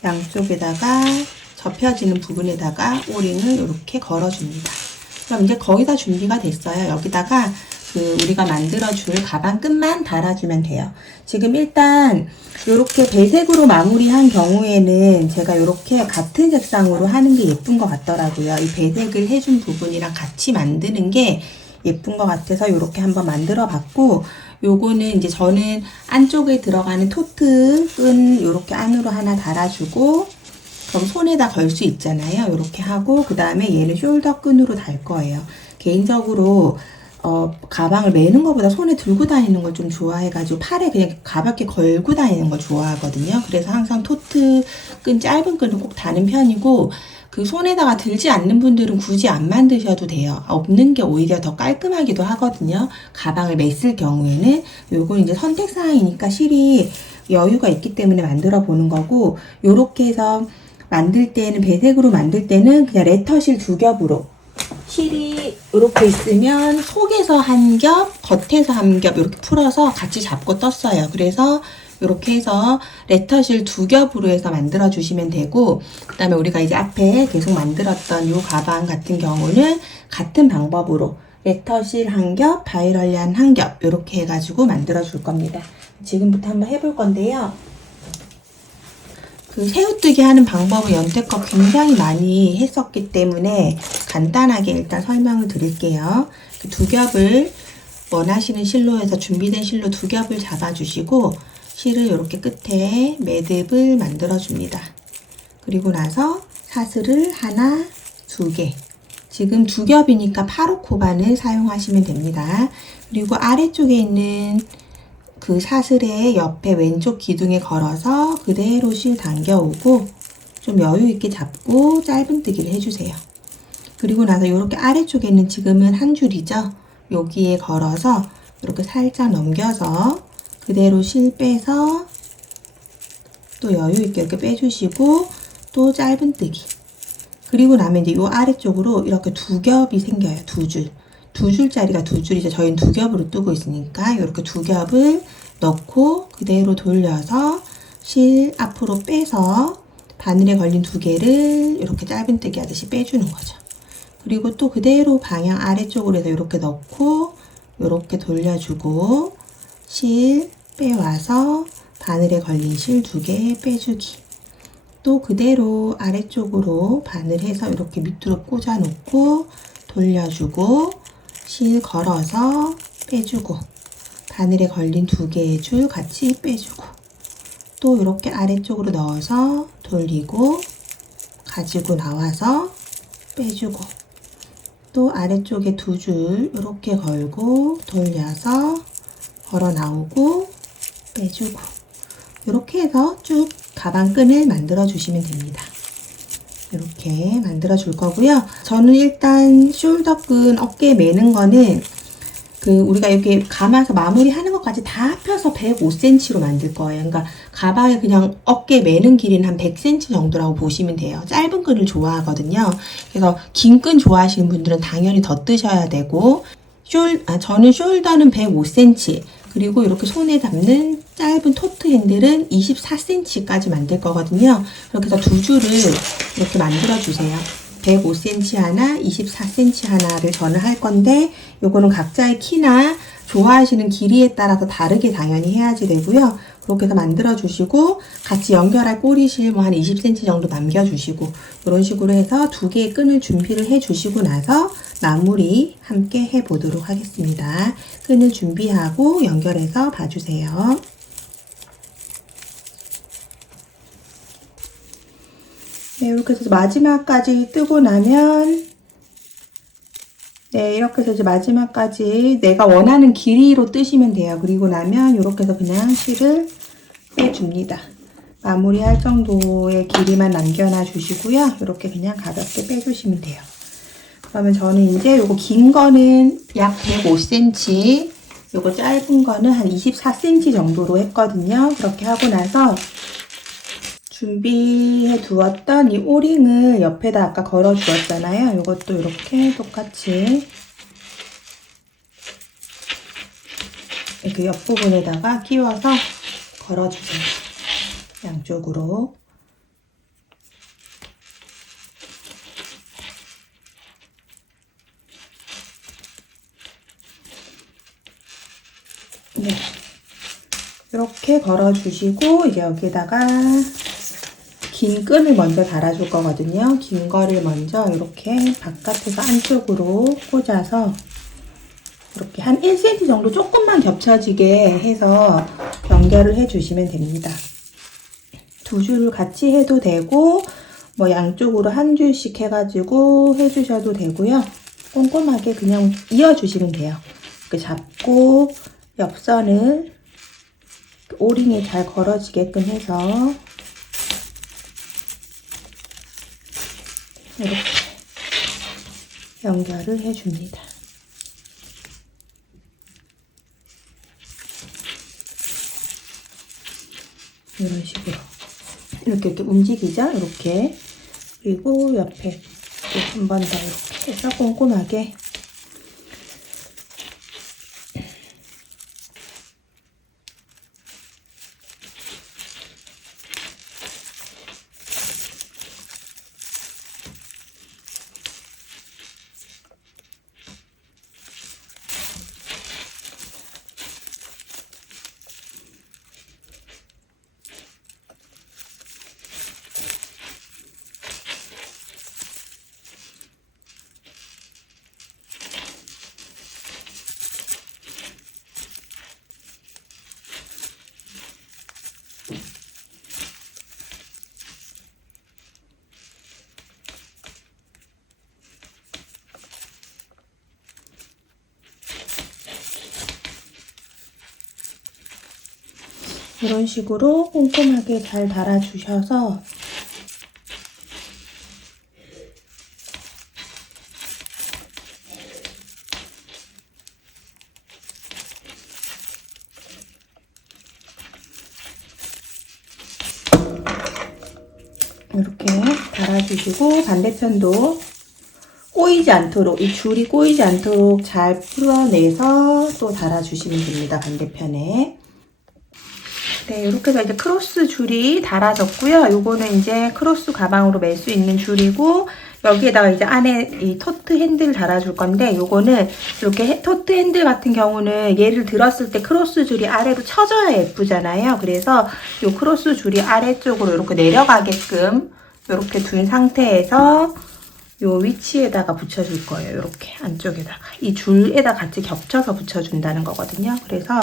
양쪽에다가 접혀지는 부분에다가 오링을 이렇게 걸어줍니다. 그럼 이제 거의 다 준비가 됐어요. 여기다가 우리가 만들어줄 가방 끈만 달아주면 돼요. 지금 일단 이렇게 배색으로 마무리한 경우에는 제가 이렇게 같은 색상으로 하는 게 예쁜 것 같더라고요. 이 배색을 해준 부분이랑 같이 만드는 게 예쁜 것 같아서 이렇게 한번 만들어 봤고 요거는 이제 저는 안쪽에 들어가는 토트 끈 이렇게 안으로 하나 달아주고 그럼 손에다 걸 수 있잖아요. 이렇게 하고 그 다음에 얘는 숄더 끈으로 달 거예요. 개인적으로 가방을 매는 것보다 손에 들고 다니는 걸 좀 좋아해가지고 팔에 그냥 가볍게 걸고 다니는 걸 좋아하거든요. 그래서 항상 토트 끈 짧은 끈을 꼭 다는 편이고 그 손에다가 들지 않는 분들은 굳이 안 만드셔도 돼요. 없는 게 오히려 더 깔끔하기도 하거든요. 가방을 맸을 경우에는 요건 이제 선택사항이니까 실이 여유가 있기 때문에 만들어 보는 거고 요렇게 해서 만들 때는 배색으로 만들 때는 그냥 레터실 두 겹으로 실이 이렇게 있으면 속에서 한 겹, 겉에서 한 겹 이렇게 풀어서 같이 잡고 떴어요. 그래서 이렇게 해서 레터실 두 겹으로 해서 만들어 주시면 되고 그 다음에 우리가 이제 앞에 계속 만들었던 이 가방 같은 경우는 같은 방법으로 레터실 한 겹, 바이럴리안 한 겹 이렇게 해가지고 만들어 줄 겁니다. 지금부터 한번 해볼 건데요. 그 새우뜨기 하는 방법을 연태껏 굉장히 많이 했었기 때문에 간단하게 일단 설명을 드릴게요. 그 두 겹을 원하시는 실로 해서 준비된 실로 두 겹을 잡아주시고 실을 이렇게 끝에 매듭을 만들어 줍니다. 그리고 나서 사슬을 하나, 두 개. 지금 두 겹이니까 8호 바늘 사용하시면 됩니다. 그리고 아래쪽에 있는 그 사슬의 옆에 왼쪽 기둥에 걸어서 그대로 실 당겨오고 좀 여유 있게 잡고 짧은뜨기를 해주세요. 그리고 나서 이렇게 아래쪽에 있는 지금은 한 줄이죠. 여기에 걸어서 이렇게 살짝 넘겨서 그대로 실 빼서 또 여유 있게 이렇게 빼주시고 또 짧은뜨기. 그리고 나면 이제 이 아래쪽으로 이렇게 두 겹이 생겨요. 두 줄. 두 줄짜리가 두 줄이죠. 저희는 두 겹으로 뜨고 있으니까 이렇게 두 겹을 넣고 그대로 돌려서 실 앞으로 빼서 바늘에 걸린 두 개를 이렇게 짧은뜨기 하듯이 빼주는 거죠. 그리고 또 그대로 방향 아래쪽으로 해서 이렇게 넣고 이렇게 돌려주고 실 빼와서 바늘에 걸린 실 두 개 빼주기. 또 그대로 아래쪽으로 바늘해서 이렇게 밑으로 꽂아 놓고 돌려주고 실 걸어서 빼주고 바늘에 걸린 두 개의 줄 같이 빼주고 또 이렇게 아래쪽으로 넣어서 돌리고 가지고 나와서 빼주고 또 아래쪽에 두 줄 이렇게 걸고 돌려서 걸어 나오고 빼주고 이렇게 해서 쭉 가방끈을 만들어 주시면 됩니다. 이렇게 만들어 줄 거고요. 저는 일단 숄더끈 어깨에 매는 거는 우리가 이렇게 감아서 마무리하는 것까지 다 합해서 105cm로 만들 거예요. 그러니까 가방에 그냥 어깨 매는 길이는 한 100cm 정도라고 보시면 돼요. 짧은 끈을 좋아하거든요. 그래서 긴 끈 좋아하시는 분들은 당연히 더 뜨셔야 되고, 저는 숄더는 105cm, 그리고 이렇게 손에 담는 짧은 토트 핸들은 24cm까지 만들 거거든요. 그렇게 해서 두 줄을 이렇게 만들어 주세요. 105cm 하나, 24cm 하나를 저는 할 건데, 요거는 각자의 키나 좋아하시는 길이에 따라서 다르게 당연히 해야지 되고요. 그렇게 해서 만들어 주시고, 같이 연결할 꼬리실 뭐 한 20cm 정도 남겨 주시고, 이런 식으로 해서 두 개의 끈을 준비를 해 주시고 나서 마무리 함께 해 보도록 하겠습니다. 끈을 준비하고 연결해서 봐주세요. 네, 이렇게 해서 마지막까지 뜨고 나면, 네, 이렇게 해서 이제 마지막까지 내가 원하는 길이로 뜨시면 돼요. 그리고 나면 이렇게 해서 그냥 실을 빼줍니다. 마무리할 정도의 길이만 남겨놔 주시고요. 이렇게 그냥 가볍게 빼주시면 돼요. 그러면 저는 이제 요거 긴 거는 약 105cm, 요거 짧은 거는 한 24cm 정도로 했거든요. 그렇게 하고 나서 준비해 두었던 이 오링을 옆에다 아까 걸어 주었잖아요. 이것도 이렇게 똑같이 이렇게 옆부분에다가 끼워서 걸어 주세요. 양쪽으로. 네. 이렇게 걸어 주시고 이제 여기다가 긴 끈을 먼저 달아줄 거거든요. 긴 거를 먼저 이렇게 바깥에서 안쪽으로 꽂아서 이렇게 한 1cm 정도 조금만 겹쳐지게 해서 연결을 해주시면 됩니다. 두 줄을 같이 해도 되고 뭐 양쪽으로 한 줄씩 해가지고 해주셔도 되고요. 꼼꼼하게 그냥 이어주시면 돼요. 이렇게 잡고 옆선을 오링이 잘 걸어지게끔 해서 이렇게 연결을 해줍니다. 이런 식으로 이렇게 움직이죠? 이렇게. 그리고 옆에 또 한 번 더 이렇게 해서 꼼꼼하게 이런 식으로 꼼꼼하게 잘 달아주셔서 이렇게 달아주시고 반대편도 꼬이지 않도록, 이 줄이 꼬이지 않도록 잘 풀어내서 또 달아주시면 됩니다. 반대편에. 네, 이렇게 해서 이제 크로스 줄이 달아졌고요. 요거는 이제 크로스 가방으로 멜 수 있는 줄이고, 여기에다가 이제 안에 이 토트 핸들 달아줄 건데, 요거는 이렇게 토트 핸들 같은 경우는 얘를 들었을 때 크로스 줄이 아래로 쳐져야 예쁘잖아요. 그래서 요 크로스 줄이 아래쪽으로 이렇게 내려가게끔 이렇게 둔 상태에서 요 위치에다가 붙여줄 거예요. 이렇게 안쪽에다가. 이 줄에다 같이 겹쳐서 붙여준다는 거거든요. 그래서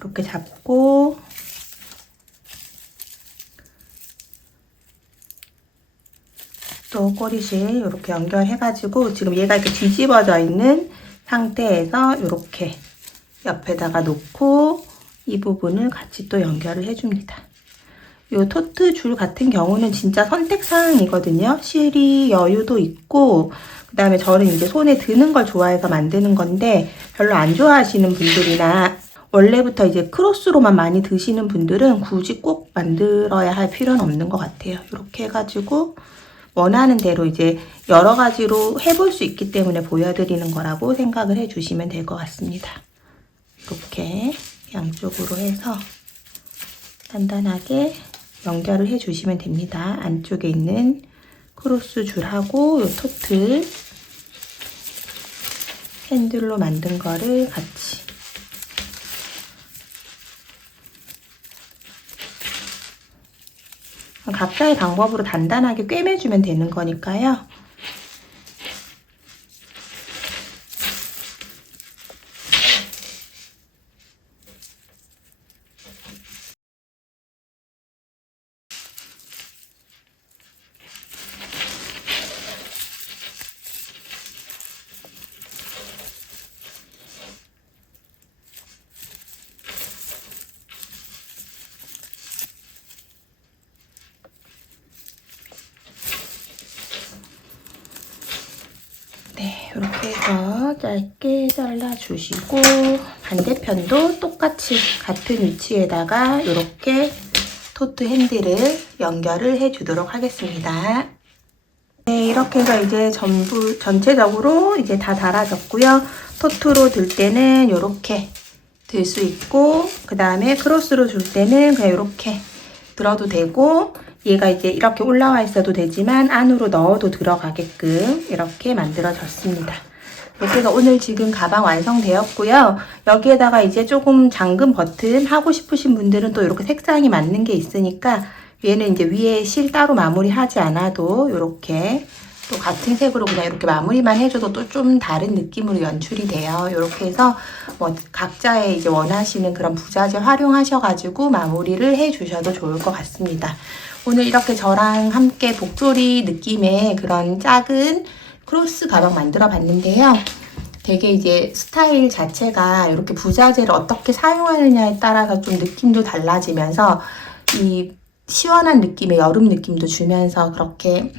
이렇게 잡고 또 꼬리실 이렇게 연결해가지고 지금 얘가 이렇게 뒤집어져 있는 상태에서 이렇게 옆에다가 놓고 이 부분을 같이 또 연결을 해줍니다. 이 토트 줄 같은 경우는 진짜 선택사항이거든요. 실이 여유도 있고, 그 다음에 저는 이제 손에 드는 걸 좋아해서 만드는 건데, 별로 안 좋아하시는 분들이나, 원래부터 이제 크로스로만 많이 드시는 분들은 굳이 꼭 만들어야 할 필요는 없는 것 같아요. 이렇게 해가지고, 원하는 대로 이제 여러 가지로 해볼 수 있기 때문에 보여드리는 거라고 생각을 해주시면 될 것 같습니다. 이렇게 양쪽으로 해서 단단하게 연결을 해주시면 됩니다. 안쪽에 있는 크로스 줄하고 이 토트 핸들로 만든 거를 같이 각자의 방법으로 단단하게 꿰매주면 되는 거니까요. 네, 이렇게 해서 짧게 잘라주시고 반대편도 똑같이 같은 위치에다가 이렇게 토트 핸들을 연결을 해주도록 하겠습니다. 네, 이렇게 해서 이제 전체적으로 이제 다 달아졌고요. 토트로 들 때는 이렇게 들 수 있고, 그 다음에 크로스로 줄 때는 그냥 이렇게 들어도 되고, 얘가 이제 이렇게 올라와 있어도 되지만 안으로 넣어도 들어가게끔 이렇게 만들어졌습니다. 이렇게 해서 오늘 지금 가방 완성되었고요. 여기에다가 이제 조금 잠금 버튼 하고 싶으신 분들은 또 이렇게 색상이 맞는 게 있으니까 얘는 이제 위에 실 따로 마무리 하지 않아도 이렇게 또 같은 색으로 그냥 이렇게 마무리만 해줘도 또 좀 다른 느낌으로 연출이 돼요. 이렇게 해서 뭐 각자의 이제 원하시는 그런 부자재 활용하셔가지고 마무리를 해주셔도 좋을 것 같습니다. 오늘 이렇게 저랑 함께 복조리 느낌의 그런 작은 크로스 가방 만들어 봤는데요. 되게 이제 스타일 자체가 이렇게 부자재를 어떻게 사용하느냐에 따라서 좀 느낌도 달라지면서 이 시원한 느낌의 여름 느낌도 주면서 그렇게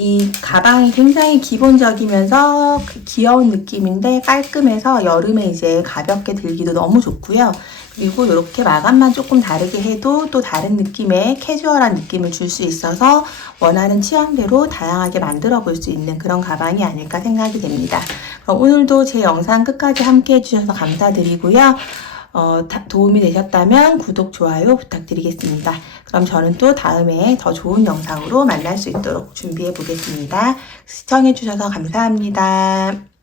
이 가방이 굉장히 기본적이면서 귀여운 느낌인데 깔끔해서 여름에 이제 가볍게 들기도 너무 좋고요. 그리고 이렇게 마감만 조금 다르게 해도 또 다른 느낌의 캐주얼한 느낌을 줄 수 있어서 원하는 취향대로 다양하게 만들어 볼 수 있는 그런 가방이 아닐까 생각이 됩니다. 그럼 오늘도 제 영상 끝까지 함께 해주셔서 감사드리고요. 도움이 되셨다면 구독, 좋아요 부탁드리겠습니다. 그럼 저는 또 다음에 더 좋은 영상으로 만날 수 있도록 준비해 보겠습니다. 시청해 주셔서 감사합니다.